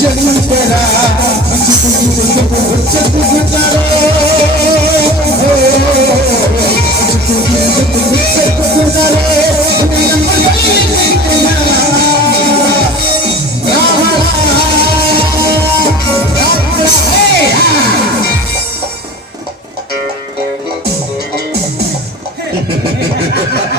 ಜಗಂತರ Ha ha ha ha!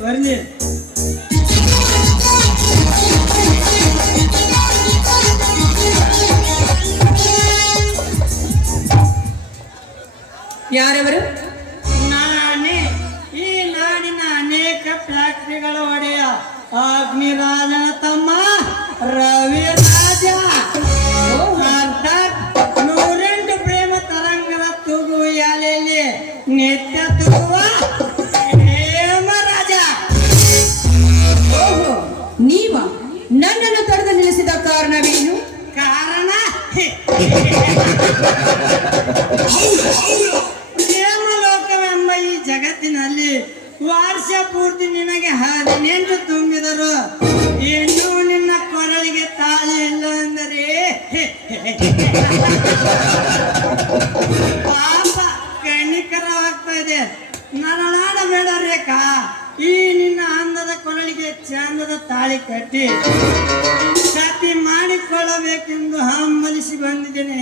வருது ಯಾರೆವರು ನಾನೇ ಈ ನಾಡಿನ ಅನೇಕ ಫ್ಯಾಕ್ಟರಿಗಳ ಒಡೆಯ ಅಗ್ನಿರಾಜನ ತಮ್ಮ ರವಿ ದೇವಲೋಕವೆಂಬ ಈ ಜಗತ್ತಿನಲ್ಲಿ ವರ್ಷ ಪೂರ್ತಿ ನಿನಗೆ ಹದಿನೆಂಟು ತುಂಬಿದರು. ಇನ್ನು ನಿನ್ನ ಕೊರಳಿಗೆ ತಾಳಿ ಇಲ್ಲ ಅಂದರೆ ಪಾಪ ಇದೆ ನರಳಾಡ ಬೇಡ ರೇಖಾ ಈ ನಿನ್ನ ಅಂದದ ಕೊರಳಿಗೆ ಚಂದದ ತಾಳಿ ಕಟ್ಟಿ. ಬರಬೇಕೆಂದು ಹಮ್ಮಲಿಸಿ ಬಂದಿದ್ದೇನೆ.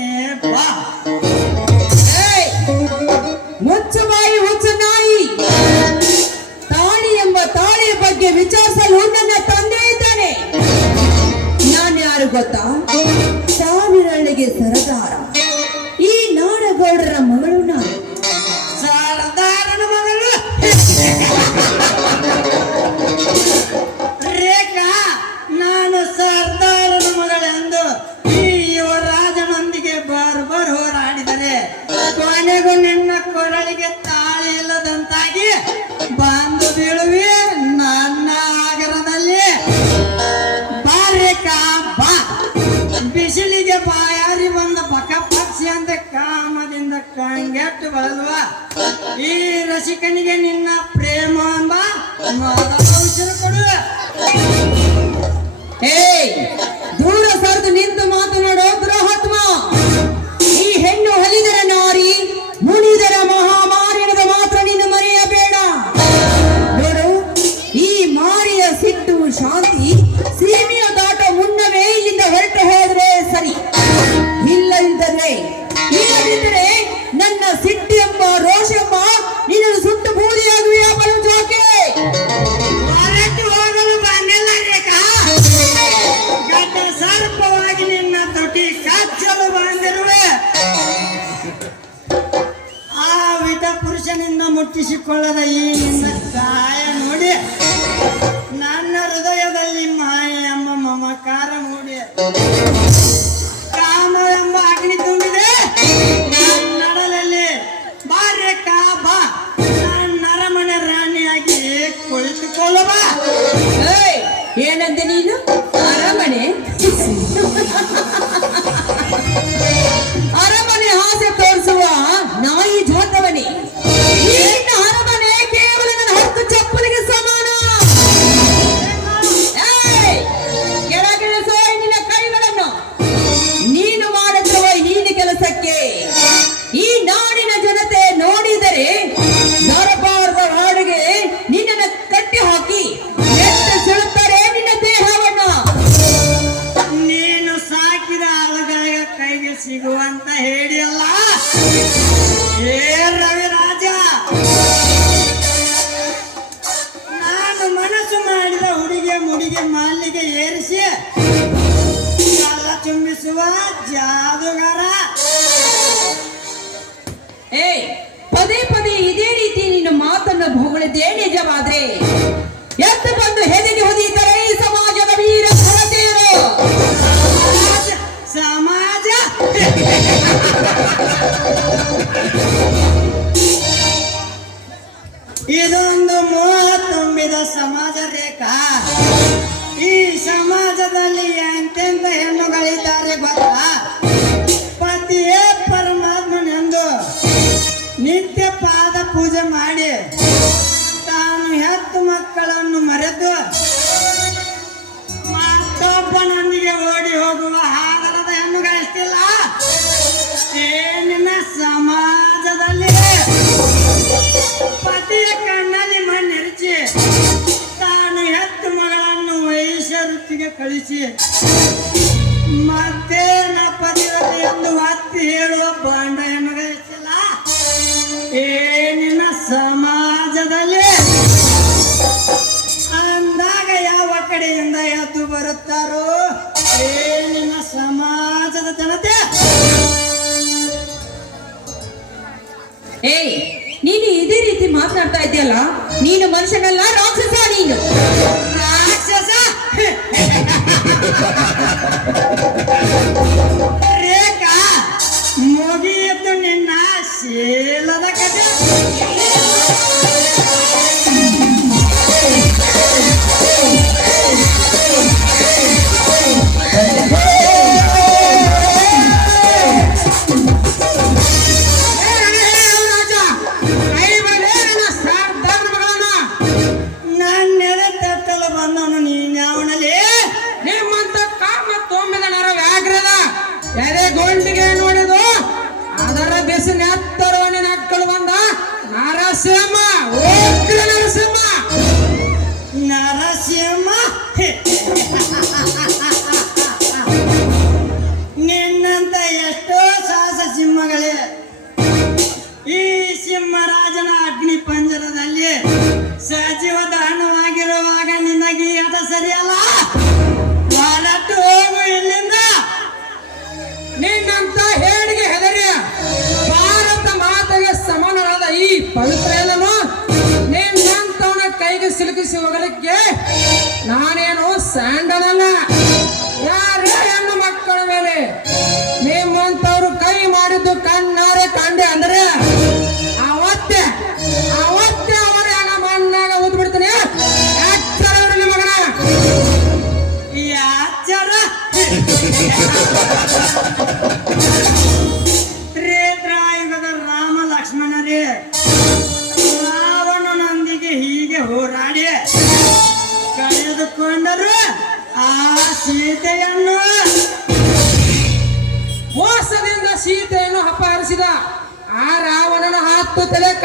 ಬಾ. ಬಾಯಿ, ಹೊಚ್ಚ ನಾಯಿ. ತಾಳಿ ಎಂಬ ತಾಳಿಯ ಬಗ್ಗೆ ವಿಚಾರಿಸಲು ನನ್ನ ತಂದೆ ಇದ್ದಾನೆ. ನಾನು ಯಾರು ಗೊತ್ತಾ? ಸಾವಿರಳ್ಳಿಗೆ ಸರದಾರ ಈ ನಾಡಗೌಡರ ನಿನ್ನ ಪ್ರೇಮ ಎಂಬ ಮಗನ ಕೊಡು. ಏಯ್ ದೂರ ಮುಟ್ಟಿಸಿಕೊಳ್ಳದ ಈ ನಿನ್ನ ಸಹಾಯ ನೋಡಿ. ನನ್ನ ಹೃದಯದಲ್ಲಿ ಮಾಯ ಎಂಬ ಮಮಕಾರ ಮೂಡಿ. ಚುಂಬಿಸುವ ಜಾದುಗಾರ. ಏಯ್ ಪದೇ ಪದೇ ಇದೇ ರೀತಿ ನಿನ್ನ ಮಾತನ್ನು ಹೊಗಳಿದ್ದೇ ನಿಜವಾದ್ರೆ? ಎದ್ದು ಬಂದು ಹೆದೆಗೆ ಹೊದೀತಾರೆ ಈ ಸಮಾಜದ ವೀರ ಭಾರತೀಯರು ಸಮಾಜ ಇದೊಂದು ಮೋಹ ತುಂಬಿದ ಸಮಾಜ ರೇಖಾ. ಈ ಸಮಾಜದಲ್ಲಿ ಕಳಿಸಿ ಮತ್ತೆ ನ ಪತಿಯಲ್ಲಿ ಎಂದು ಹತ್ತಿ ಹೇಳುವ ಬಾಂಡ ಹೆಚ್ಚಿಲ್ಲ ಏನಿನ ಸಮಾಜದಲ್ಲಿ ಅಂದಾಗ ಯಾವ ಕಡೆಯಿಂದ ಎದ್ದು ಬರುತ್ತಾರೋ? ಏನಿನ ಸಮಾಜದ ಜನತೆ. ಏಯ್, ನೀನು ಇದೇ ರೀತಿ ಮಾತನಾಡ್ತಾ ಇದೆಯಲ್ಲ? ನೀನು ಮನುಷ್ಯನಲ್ಲ, ರಾಕ್ಷಸ ನೀನು. ರೇಖಾ ಮುಗಿಯಿತು ನಿನ್ನ ಶೀಲದ ಕಥೆ ಸಿಂಹಗಳೇ ಈ ಸಿಂಹರಾಜನ ಅಗ್ನಿ ಪಂಜರದಲ್ಲಿ ಸಚಿವ ದಹನವಾಗಿರುವಾಗ ನಿನಗೆ ಅದ ಸರಿಯಲ್ಲ? ಬಾಳಟ್ಟು ಹೋಗು ಇಲ್ಲಿಂದ. ನಿನ್ನಂತ ಹೇಳಿಗೆ ಹೆದರಿ, ಭಾರತ ಮಾತೆಗೆ ಸಮಾನವಾದ ಈ ಪವಿತ್ರೆಯನ್ನು ನಿನ್ನಂತವನ ಕೈಗೆ ಸಿಲುಕಿಸಿ ಹೋಗಲಿಕ್ಕೆ ನಾನೇನು ಸ್ಯಾಂಡನಲ್ಲ ಯಾರೇ ಹೆಣ್ಣು ಮಕ್ಕಳ ಮೇಲೆ?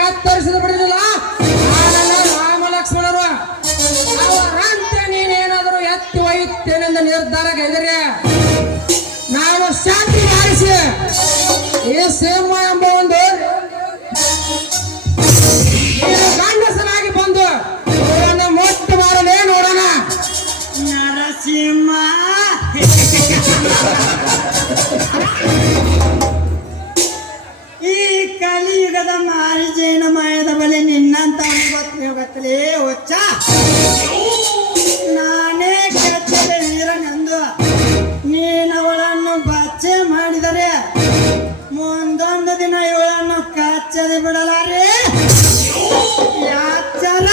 ಹತ್ತು ತಲೆ ಕತ್ತರಿಸಿದ ಬಿಡಲಿಲ್ಲ? ಆ ನನ್ನ ರಾಮ ಲಕ್ಷ್ಮಣರು ಅವರಂತೆ ನೀನೇನಾದರೂ ಎತ್ತಿ ಒಯ್ಯುತ್ತೇನೆಂದು ನಿರ್ಧಾರ ಗೈದರೆ ಬಿಡಲಾರೆ? ಯಾಚರ?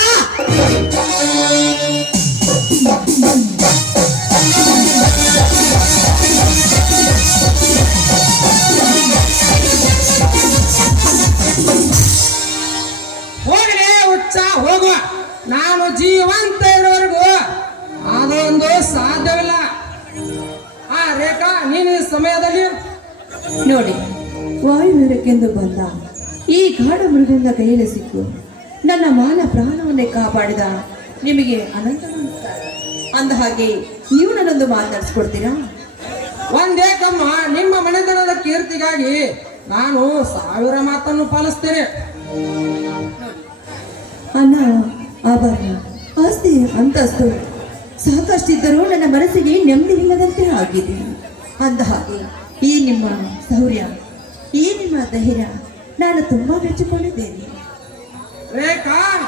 ಹೋಗಲೇ ಹೋಗುವ. ನಾನು ಜೀವಂತ ಇರೋವರೆಗೂ ಅದೊಂದು ಸಾಧ್ಯವಿಲ್ಲ. ಆ, ರೇಖಾ, ನೀನು ಸಮಯದಲ್ಲಿ ನೋಡಿ ವಾಯುವೀರಕ್ಕೆಂದು ಬಂದ ಈ ಗಾಢ ಮೃಗದ ಕೈಯಲ್ಲಿ ಸಿಕ್ಕು. ನನ್ನ ಮಾನ ಪ್ರಾಣವನ್ನೇ ಕಾಪಾಡಿದ. ನಿಮಗೆ ಅನಂತ ಅಂದ ಹಾಗೆ ನೀವು ನನ್ನೊಂದು ಮಾತಾಡಿಸ್ಕೊಡ್ತೀರಾ ಒಂದೇ ಕಮ್ಮ ನಿಮ್ಮ ಮನೆತನದ ಕೀರ್ತಿಗಾಗಿ ನಾನು ಸಾವಿರ ಮಾತನ್ನು ಪಾಲಿಸ್ತೇನೆ. ಅನ್ನ ಆಭರಣ. ಆಸ್ತಿ ಅಂತಸ್ತು. ಸಾಕಷ್ಟಿದ್ದರೂ ನನ್ನ ಮನಸ್ಸಿಗೆ ನೆಮ್ಮದಿ ಇಲ್ಲದಂತೆ ಆಗಿದೆ. ಅಂದ ಹಾಗೆ ಈ ನಿಮ್ಮ ಶೌರ್ಯ ಈ ನಿಮ್ಮ ಧೈರ್ಯ ನಾನು ತುಂಬಾ ಮೆಚ್ಚಿಕೊಂಡಿದ್ದೇನೆ.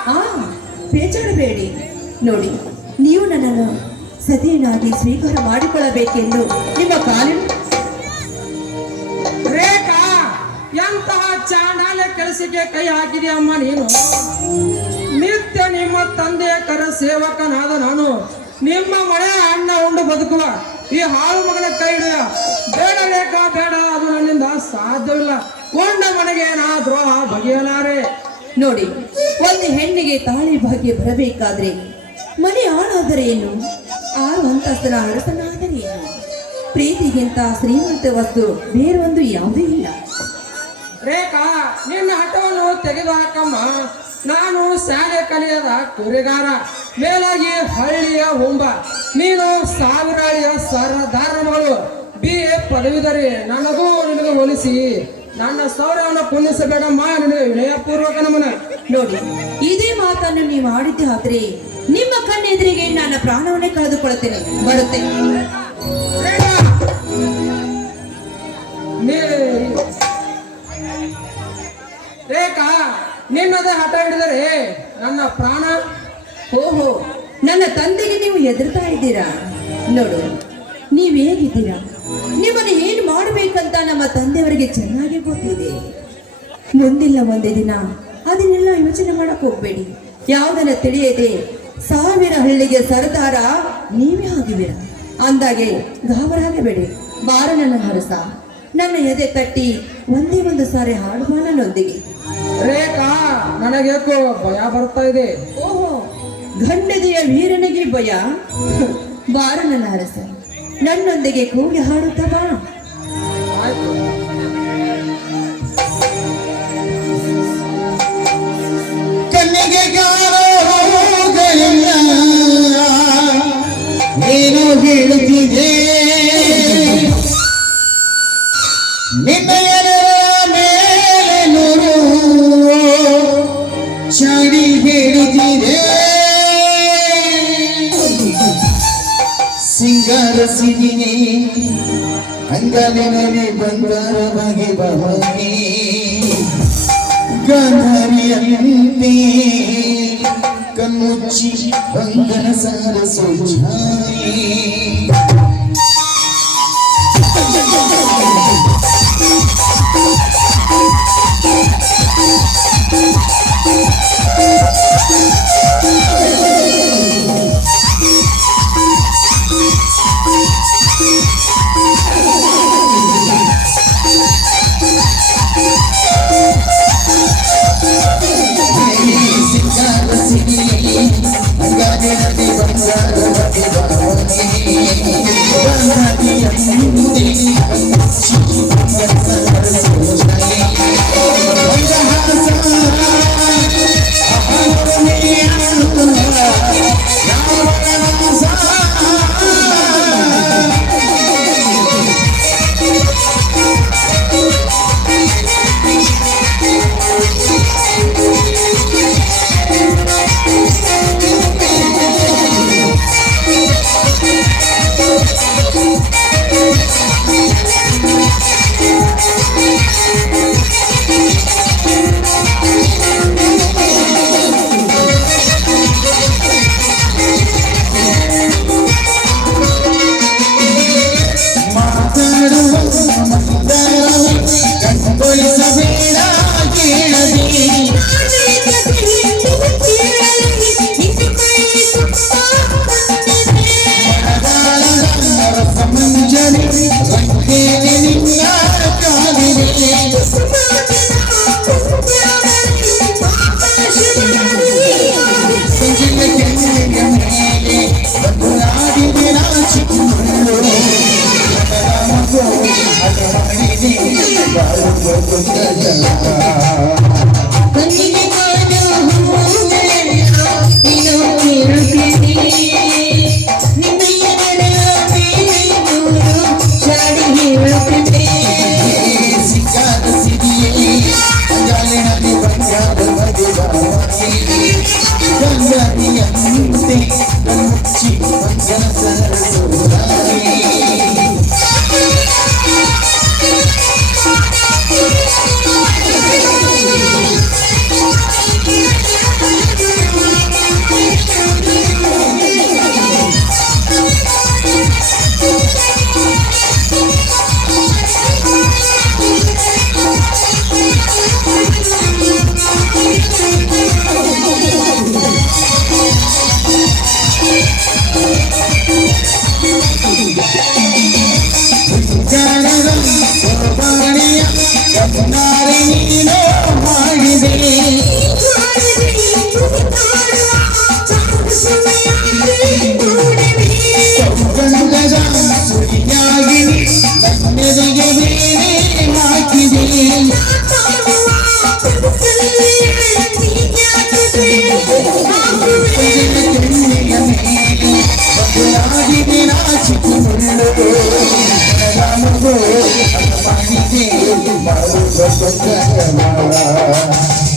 ಆ ಬೇಜಾರಬೇಡಿ. ನೋಡಿ ನೀವು ನನ್ನನ್ನು ಸತಿಯನ್ನಾಗಿ ಸ್ವೀಕಾರ ಮಾಡಿಕೊಳ್ಳಬೇಕೆಂದು ನಿಮ್ಮ ಕಾಲಿನ ರೇಖಾ! ಎಂತಹ ಚಾಂಡಾಲ ಕೆಲಸಕ್ಕೆ ಕೈ ಹಾಕಿದೆಯಮ್ಮ ನೀನು? ನಿತ್ಯ ನಿಮ್ಮ ತಂದೆಯ ಕರ ಸೇವಕನಾದ ನಾನು. ನಿಮ್ಮ ಮನೆ ಅಣ್ಣ ಉಂಡು ಬದುಕುವ. ಈ ಹಾಳು ಮಗನ ಕೈ ಹಿಡಿಯ ಬೇಡ ರೇಖಾ ಬೇಡ ಅದು ನನ್ನಿಂದ ಸಾಧ್ಯವಿಲ್ಲ. ಕೊಂಡ ಮನೆಗೆ ನಾ ದ್ರೋಹ ಬಗೆಯಲಾರೆ ನೋಡಿ ಒಂದು ಹೆಣ್ಣಿಗೆ ತಾಳಿ ಭಾಗ್ಯ ಬರಬೇಕಾದ್ರೆ ಮನೆ ಆಳಾದರೆ ಏನು? ಆರು ಅಂತಸ್ತನ ಅರಸನಾದರೆ ಏನು? ಪ್ರೀತಿಗಿಂತ ಶ್ರೀಮಂತ ವಸ್ತು ಬೇರೊಂದು ಯಾವುದೂ ಇಲ್ಲ. ರೇಖಾ ನಿನ್ನ ಹಠವನ್ನು ತೆಗೆದು ಹಾಕಮ್ಮ ನಾನು ಶಾಲೆ ಕಲಿಯದ ಕುರಿಗಾರ ಮೇಲಾಗಿ ಹಳ್ಳಿಯ ಹುಂಬ. ನೀನು ಸಾವಿರಾಳಿಯ ಸರದಾರ ಮಗಳು ಬಿ ಎ ಪದವಿದರೆ ನನಗೂ ನಿನಗೆ ಹೋಲಿಸಿ. ನನ್ನ ಸೌರ್ಯವನ್ನು ಪುಣ್ಯಿಸಬೇಡ ಮಾಯಪೂರ್ವಕ ವಿನಯಪೂರ್ವಕ ನಮನ ನೋಡಿ. ಇದೇ ಮಾತನ್ನು ನೀವು ಆಡಿದ್ದೆ ಆದ್ರೆ ನಿಮ್ಮ ಕಣ್ಣೆದುರಿಗೆ ನನ್ನ ಪ್ರಾಣವನ್ನೇ ಕಳೆದುಕೊಳ್ಳುತ್ತೇನೆ ಬರುತ್ತೆ. ರೇಖಾ ನಿನ್ನದೇ ಹಠ ಹಿಡಿದರೆ ನನ್ನ ಪ್ರಾಣ? ಓಹೋ ನನ್ನ ತಂದೆಗೆ ನೀವು ಎದುರ್ತಾ ಇದ್ದೀರಾ? ನೋಡು ನೀವು ಹೇಗಿದ್ದೀರಾ? ನಿಮ್ಮನ್ನು ಏನು ಮಾಡಬೇಕಂತ ನಮ್ಮ ತಂದೆಯವರಿಗೆ ಚೆನ್ನಾಗಿ ಗೊತ್ತಿದೆ. ಮುಂದಿಲ್ಲ ಒಂದೇ ದಿನ ಅದನ್ನೆಲ್ಲ ಯೋಚನೆ ಮಾಡಕ್ ಹೋಗ್ಬೇಡಿ. ಯಾವ್ದನ್ನ ತಿಳಿಯದೆ ಸಾವಿರ ಹಳ್ಳಿಗೆ ಸರದಾರ ನೀವೇ ಆಗಿದ್ದೀರ. ಅಂದಾಗೆ ಗಾಬರಾಗಬೇಡಿ ಬಾರ ನನ್ನ ಹರಸ. ನನ್ನ ಎದೆ ತಟ್ಟಿ ಒಂದೇ ಒಂದು ಸಾರಿ ಹಾಡುವ ನನ್ನೊಂದಿಗೆ ರೇಖಾ ನನಗೇಕೋ ಭಯ ಬರ್ತಾ ಇದೆ. ಓಹೋ ಗಂಡದೆಯ ವೀರನಿಗೆ ಭಯ. ಬಾರ ನನ್ನ ಅರಸ ನನ್ನೊಂದಿಗೆ ಕೂಡಿ ಹಾಡುತ್ತಾ ಬಾ ನೀನು ಹೇಳುತ್ತಿದೆ ನಿನ್ನಯ ಅಂಗಲಿನಲ್ಲಿ ಬಂಗಾರ ಬಗೆ ಬಹಿ ಗಂಧರಿಯಂತೆ ಕಣ್ಣುಚ್ಚಿ ಬಂಧನ ಸಾರ ಸುಜಾಯಿ ಸಿಂಗಾರ Don't let me anything. I'm not cheap. I'm gonna. I'm gonna man. I'm not a man.